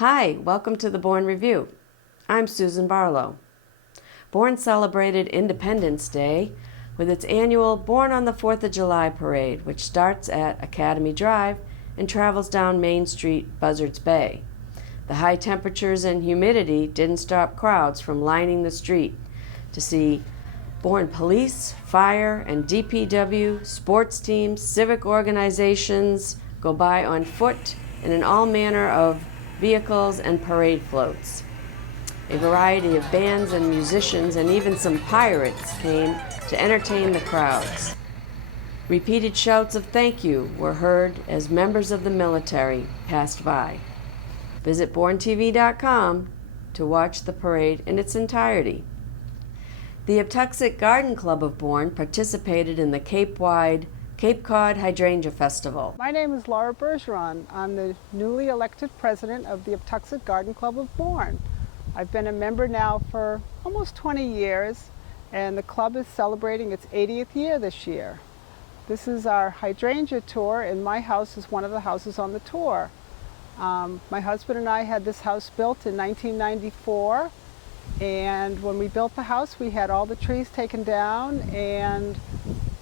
Hi, welcome to the Bourne Review. I'm Susan Barlow. Bourne celebrated Independence Day with its annual Bourne on the 4th of July parade, which starts at Academy Drive and travels down Main Street, Buzzards Bay. The high temperatures and humidity didn't stop crowds from lining the street to see Bourne police, fire, and DPW, sports teams, civic organizations go by on foot and in all manner of vehicles and parade floats. A variety of bands and musicians and even some pirates came to entertain the crowds. Repeated shouts of thank you were heard as members of the military passed by. Visit BourneTV.com to watch the parade in its entirety. The Uptuxet Garden Club of Bourne participated in the Cape Cod Hydrangea Festival. My name is Laura Bergeron. I'm the newly elected president of the Uptuxet Garden Club of Bourne. I've been a member now for almost 20 years, and the club is celebrating its 80th year this year. This is our hydrangea tour, and my house is one of the houses on the tour. My husband and I had this house built in 1994, and when we built the house we had all the trees taken down, and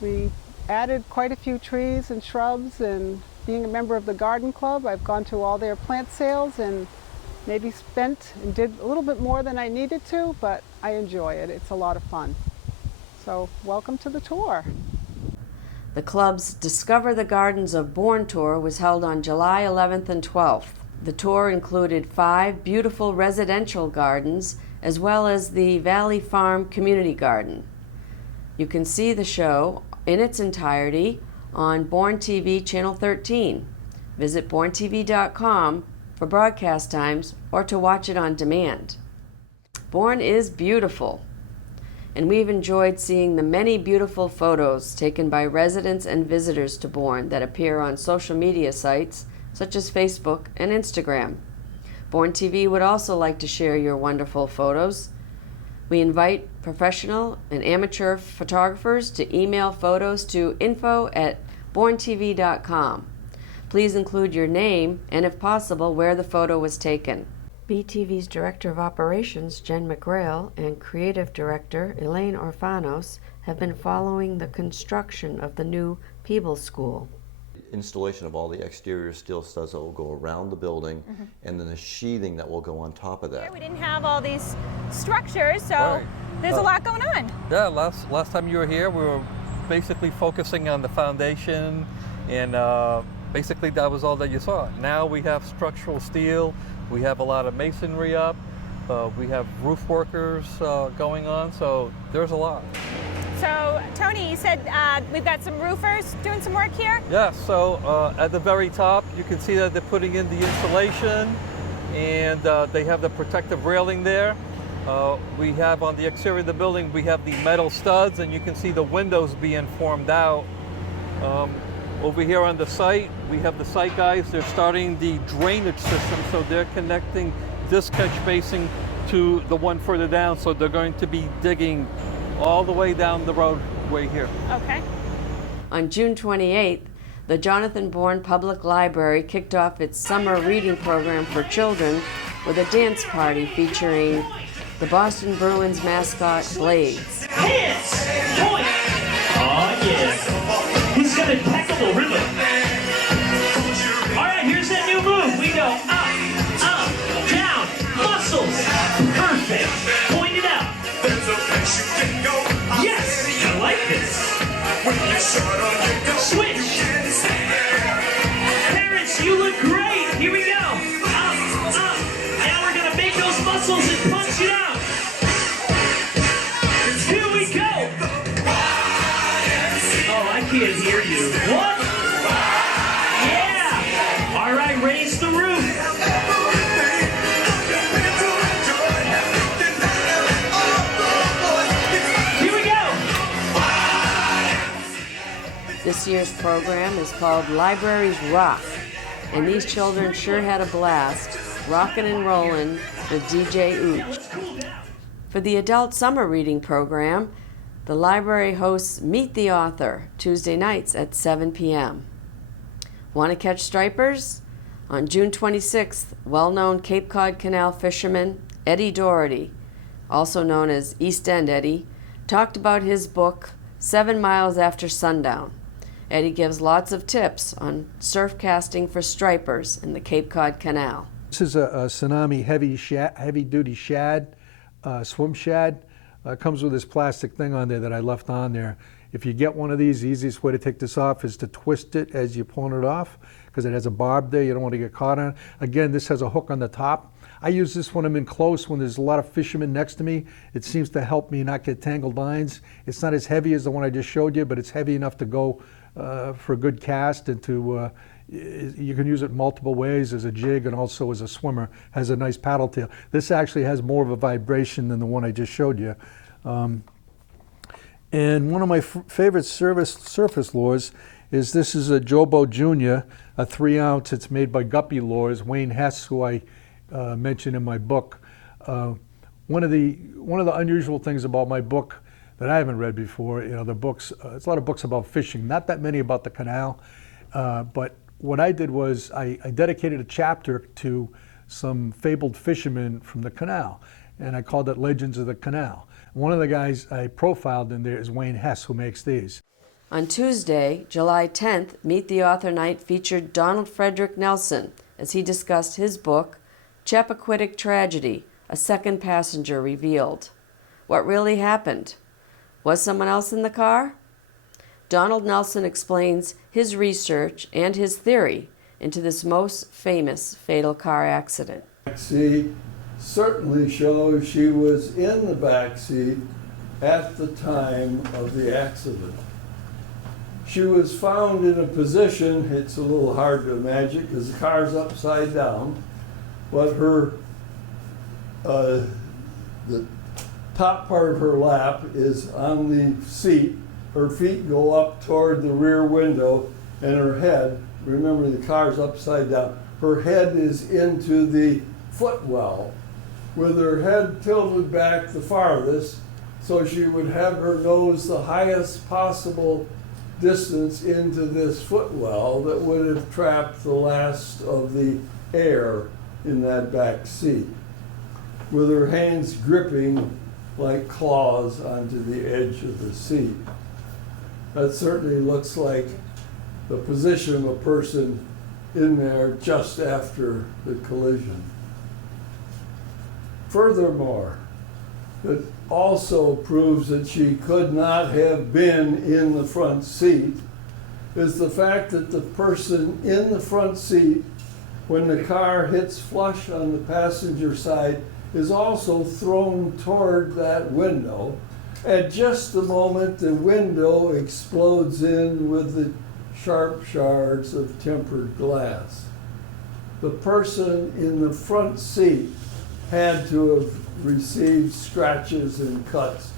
we added quite a few trees and shrubs, and being a member of the garden club, I've gone to all their plant sales and maybe spent and did a little bit more than I needed to, but I enjoy it. It's a lot of fun. So welcome to the tour. The club's Discover the Gardens of Bourne tour was held on July 11th and 12th. The tour included 5 beautiful residential gardens as well as the Valley Farm Community Garden. You can see the show in its entirety on Bourne TV Channel 13. Visit BourneTV.com for broadcast times or to watch it on demand. Bourne is beautiful, and we've enjoyed seeing the many beautiful photos taken by residents and visitors to Bourne that appear on social media sites such as Facebook and Instagram. Bourne TV would also like to share your wonderful photos. We invite professional and amateur photographers to email photos to info@BourneTV.com. Please include your name and, if possible, where the photo was taken. BTV's Director of Operations, Jen McGrail, and Creative Director, Elaine Orfanos, have been following the construction of the new Peebles School. Installation of all the exterior steel studs that will go around the building, and then the sheathing that will go on top of that. We didn't have all these structures, so Right. there's a lot going on. Yeah, last time you were here, we were basically focusing on the foundation, and basically that was all that you saw. Now we have structural steel, we have a lot of masonry up, we have roof workers going on, so there's a lot. So, Tony, you said we've got some roofers doing some work here? Yeah, so at the very top, you can see that they're putting in the insulation, and they have the protective railing there. We have on the exterior of the building, we have the metal studs, and you can see the windows being formed out. Over here on the site, we have the site guys. They're starting the drainage system, so they're connecting this catch basin to the one further down, so they're going to be digging all the way down the roadway here. Okay. On June 28th, the Jonathan Bourne Public Library kicked off its summer reading program for children with a dance party featuring the Boston Bruins mascot Blades. Hits! Point! Oh yeah! He's got impeccable rhythm. All right, here's that new move. We go up, down, muscles. Perfect. Point it out. Yes, I like this. Switch. Parents, you look great. Here we go. Up. Now we're gonna make those muscles and punch it out. Here we go. Oh, I can't hear you. What? Yeah. All right, raise the roof. This year's program is called Libraries Rock, and these children sure had a blast rockin' and rollin' with DJ Ooch. For the adult summer reading program, the library hosts Meet the Author Tuesday nights at 7 p.m. Want to catch stripers? On June 26th, well-known Cape Cod Canal fisherman Eddie Doherty, also known as East End Eddie, talked about his book, 7 Miles After Sundown. Eddie gives lots of tips on surf casting for stripers in the Cape Cod Canal. This is a Tsunami heavy-duty shad, swim shad. Comes with this plastic thing on there that I left on there. If you get one of these, the easiest way to take this off is to twist it as you're pulling it off, because it has a barb there. You don't want to get caught on it. Again, this has a hook on the top. I use this when I'm in close, when there's a lot of fishermen next to me. It seems to help me not get tangled lines. It's not as heavy as the one I just showed you, but it's heavy enough to go for a good cast, and to you can use it multiple ways as a jig and also as a swimmer. Has a nice paddle tail. This actually has more of a vibration than the one I just showed you. And one of my favorite surface lures is, this is a Jobo Jr., a 3-ounce. It's made by Guppy Lures, Wayne Hess, who I mentioned in my book. One of the unusual things about my book that I haven't read before, the books, it's a lot of books about fishing, not that many about the canal, but what I did was I dedicated a chapter to some fabled fishermen from the canal, and I called it Legends of the Canal. One of the guys I profiled in there is Wayne Hess, who makes these. On Tuesday, July 10th, Meet the Author Night featured Donald Frederick Nelson as he discussed his book, Chappaquiddick Tragedy, A Second Passenger Revealed. What really happened? Was someone else in the car? Donald Nelson explains his research and his theory into this most famous fatal car accident. Seat certainly shows she was in the back seat at the time of the accident. She was found in a position, it's a little hard to imagine because the car's upside down, but the top part of her lap is on the seat. Her feet go up toward the rear window, and her head, remember the car's upside down, her head is into the footwell with her head tilted back the farthest, so she would have her nose the highest possible distance into this footwell that would have trapped the last of the air in that back seat, with her hands gripping like claws onto the edge of the seat. That certainly looks like the position of a person in there just after the collision. Furthermore, it also proves that she could not have been in the front seat is the fact that the person in the front seat, when the car hits flush on the passenger side, is also thrown toward that window. At just the moment the window explodes in with the sharp shards of tempered glass. The person in the front seat had to have received scratches and cuts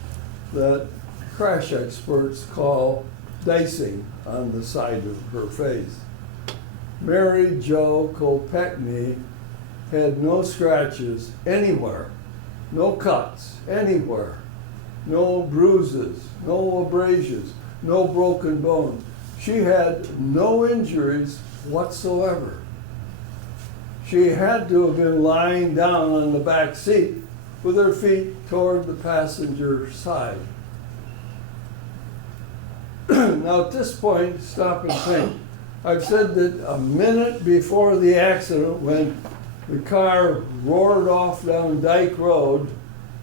that crash experts call dicing on the side of her face. Mary Jo Kopechne had no scratches anywhere, no cuts anywhere, no bruises, no abrasions, no broken bones. She had no injuries whatsoever. She had to have been lying down on the back seat with her feet toward the passenger side. Now at this point, stop and think. I've said that a minute before the accident, when the car roared off down Dyke Road,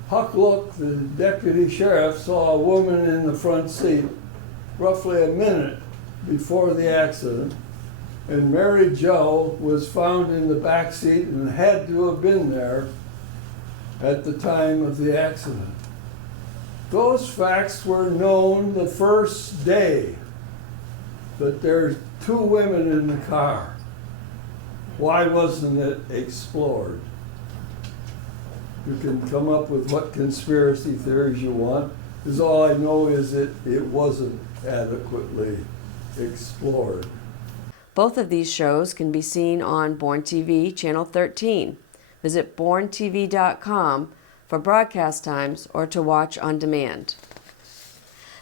Huck Look, the deputy sheriff, saw a woman in the front seat roughly a minute before the accident, and Mary Jo was found in the back seat and had to have been there at the time of the accident. Those facts were known the first day that there's 2 women in the car. Why wasn't it explored? You can come up with what conspiracy theories you want, because all I know is that it wasn't adequately explored. Both of these shows can be seen on Bourne TV, Channel 13. Visit bournetv.com for broadcast times or to watch on demand.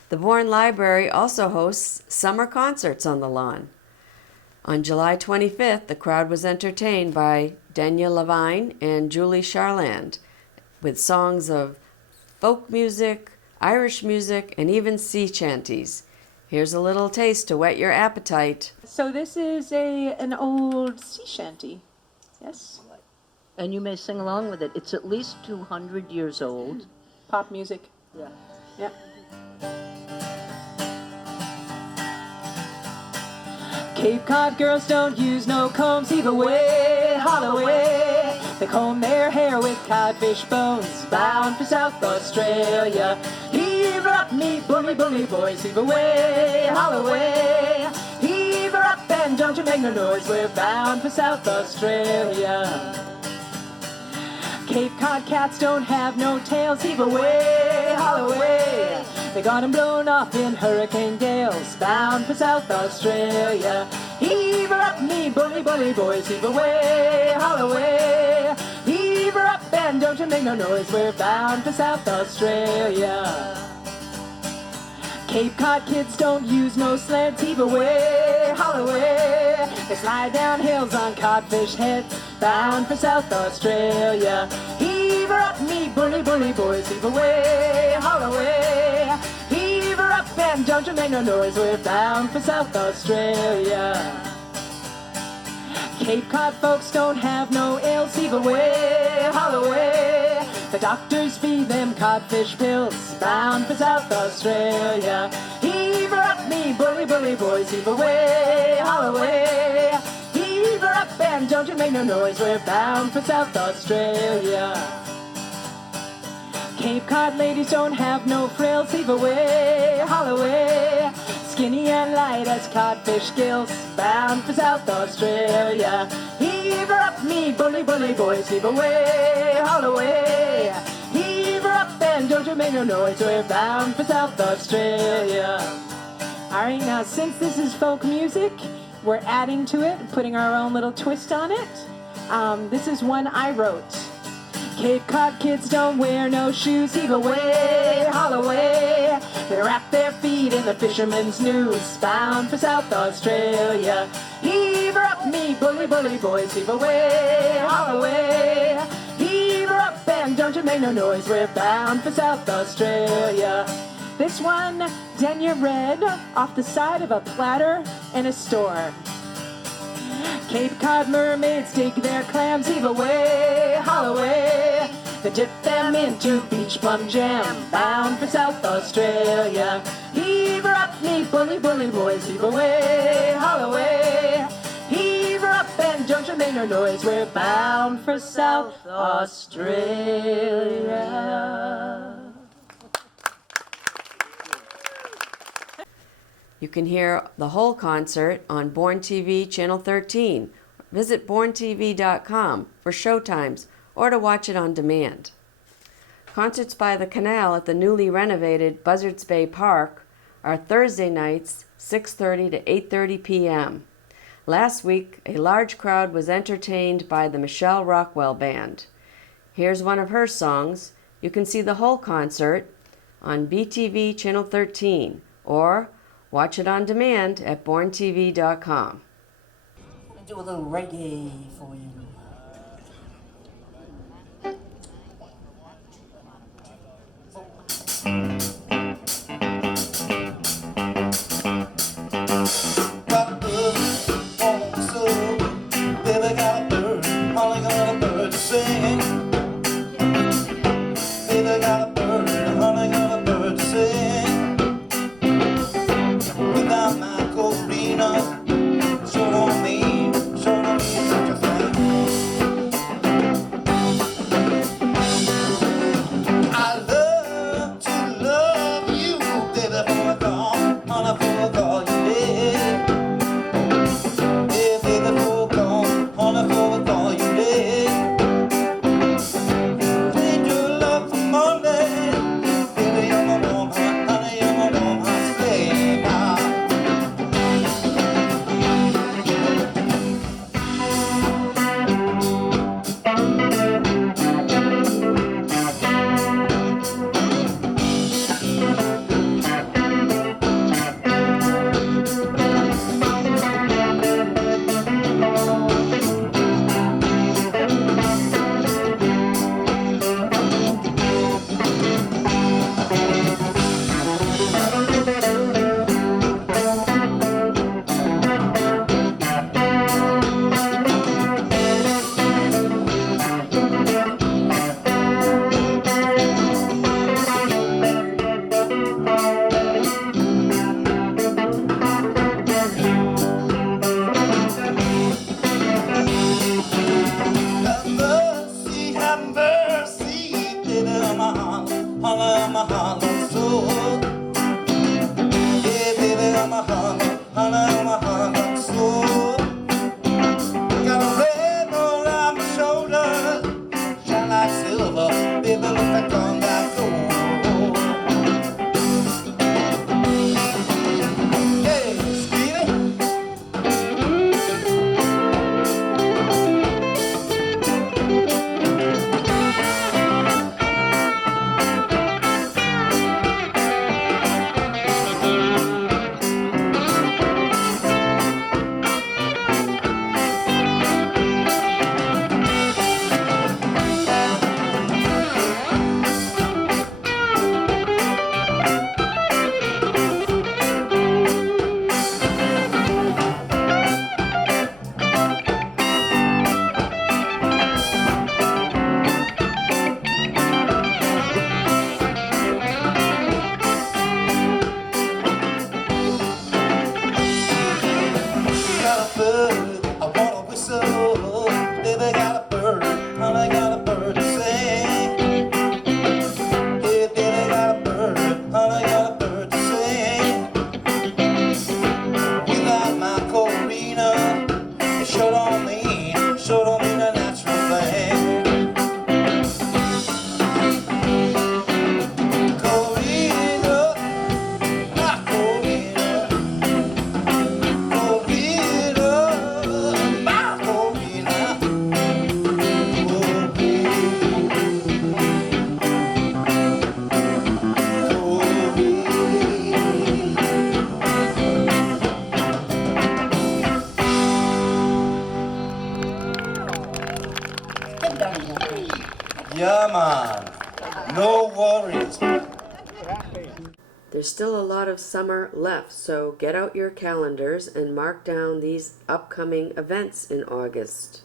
The Bourne Library also hosts summer concerts on the lawn. On July 25th, the crowd was entertained by Denya Levine and Julie Charland with songs of folk music, Irish music, and even sea chanties. Here's a little taste to whet your appetite. So this is an old sea shanty, yes? And you may sing along with it. It's at least 200 years old. Pop music. Yeah. Yep. Cape Cod girls don't use no combs, heave away, haul away. They comb their hair with codfish bones, bound for South Australia. Heave her up, me bully, bully boys, heave away, haul away. Heave her up and don't you make no noise, we're bound for South Australia. Cape Cod cats don't have no tails, heave away, haul away. They got 'em blown off in hurricane gales, bound for South Australia. Heave her up, me bully, bully boys, heave away, haul away. Heave her up and don't you make no noise, we're bound for South Australia. Cape Cod kids don't use no sleds, heave away, haul away. They slide down hills on codfish heads, bound for South Australia. Heave her up, me bully, bully boys, heave away, haul away. Heave her up and don't you make no noise, we're bound for South Australia. Cape Cod folks don't have no ales, heave away, haul away. The doctors feed them codfish pills, bound for South Australia. Heave her up, me bully, bully boys, heave away, haul away. Heave her up and don't you make no noise, we're bound for South Australia. Cape Cod ladies don't have no frills, heave away, haul away. Skinny and light as codfish gills, bound for South Australia. Heave her up, me bully, bully boys, heave away, haul away. Heave her up and don't you make no noise, we're bound for South Australia. Alright, now since this is folk music, we're adding to it, putting our own little twist on it. This is one I wrote. Cape Cod kids don't wear no shoes, heave away, haul away. They wrap their feet in the fisherman's noose, bound for South Australia. Heave her up, me bully, bully boys, heave away, haul away. Heave her up and don't you make no noise, we're bound for South Australia. This one, Denya read off the side of a platter in a store. Cape Cod mermaids dig their clams, heave away, haul away. They dip them into beach plum jam, bound for South Australia. Heave her up, me bully, bully boys, heave away, haul away. Heave her up and don't you make no noise, we're bound for South Australia. You can hear the whole concert on Bourne TV Channel 13. Visit bournetv.com for showtimes or to watch it on demand. Concerts by the Canal at the newly renovated Buzzards Bay Park are Thursday nights, 6:30 to 8:30 p.m. Last week, a large crowd was entertained by the Michelle Rockwell Band. Here's one of her songs. You can see the whole concert on BTV Channel 13 or watch it on demand at bournetv.com. Do a little reggae for you. Got a bird on the sub, baby got a bird, Molly got a bird to sing. Baby got a bird, honey got a bird to sing. Without my corina, sure don't mean such a thing. Yeah, man. No worries. There's still a lot of summer left, so get out your calendars and mark down these upcoming events in August.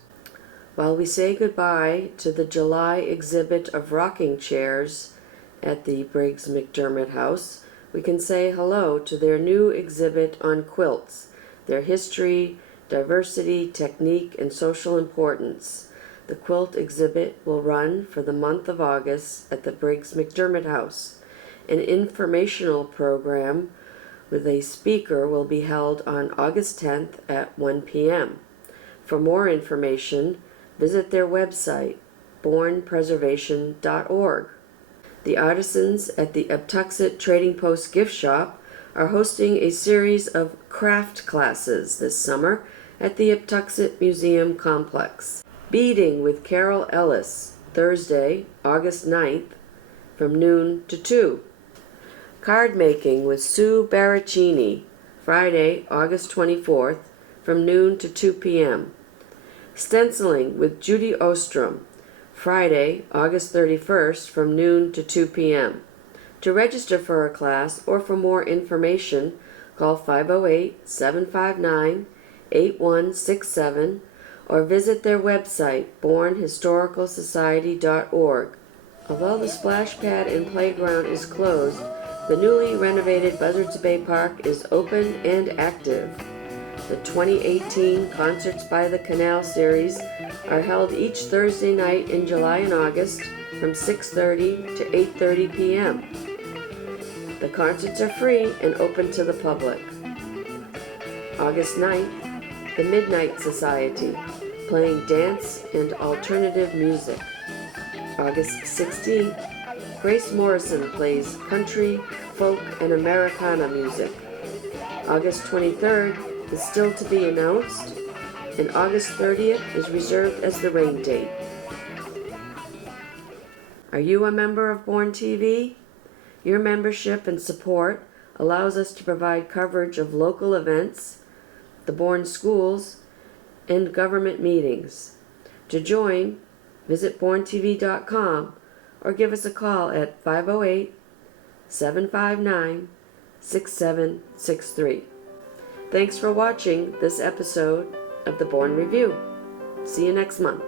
While we say goodbye to the July exhibit of rocking chairs at the Briggs McDermott House, we can say hello to their new exhibit on quilts, their history, diversity, technique, and social importance. The quilt exhibit will run for the month of August at the Briggs McDermott House. An informational program with a speaker will be held on August 10th at 1 p.m. For more information, visit their website, bournepreservation.org. The artisans at the Uptuxet Trading Post Gift Shop are hosting a series of craft classes this summer at the Uptuxet Museum Complex. Beading with Carol Ellis, Thursday, August 9th, from noon to 2. Card making with Sue Baracchini, Friday, August 24th, from noon to 2 p.m. Stenciling with Judy Ostrom, Friday, August 31st, from noon to 2 p.m. To register for a class or for more information, call 508-759-8167 or visit their website, bournehistoricalsociety.org. Although the splash pad and playground is closed, the newly renovated Buzzards Bay Park is open and active. The 2018 Concerts by the Canal series are held each Thursday night in July and August from 6:30 to 8:30 p.m. The concerts are free and open to the public. August 9th, the Midnight Society, playing dance and alternative music. August 16th, Grace Morrison plays country, folk, and Americana music. August 23rd is still to be announced, and August 30th is reserved as the rain date. Are you a member of Bourne TV? Your membership and support allows us to provide coverage of local events, the Bourne schools, and government meetings. To join, visit bournetv.com or give us a call at 508-759-6763. Thanks for watching this episode of the Bourne Review. See you next month.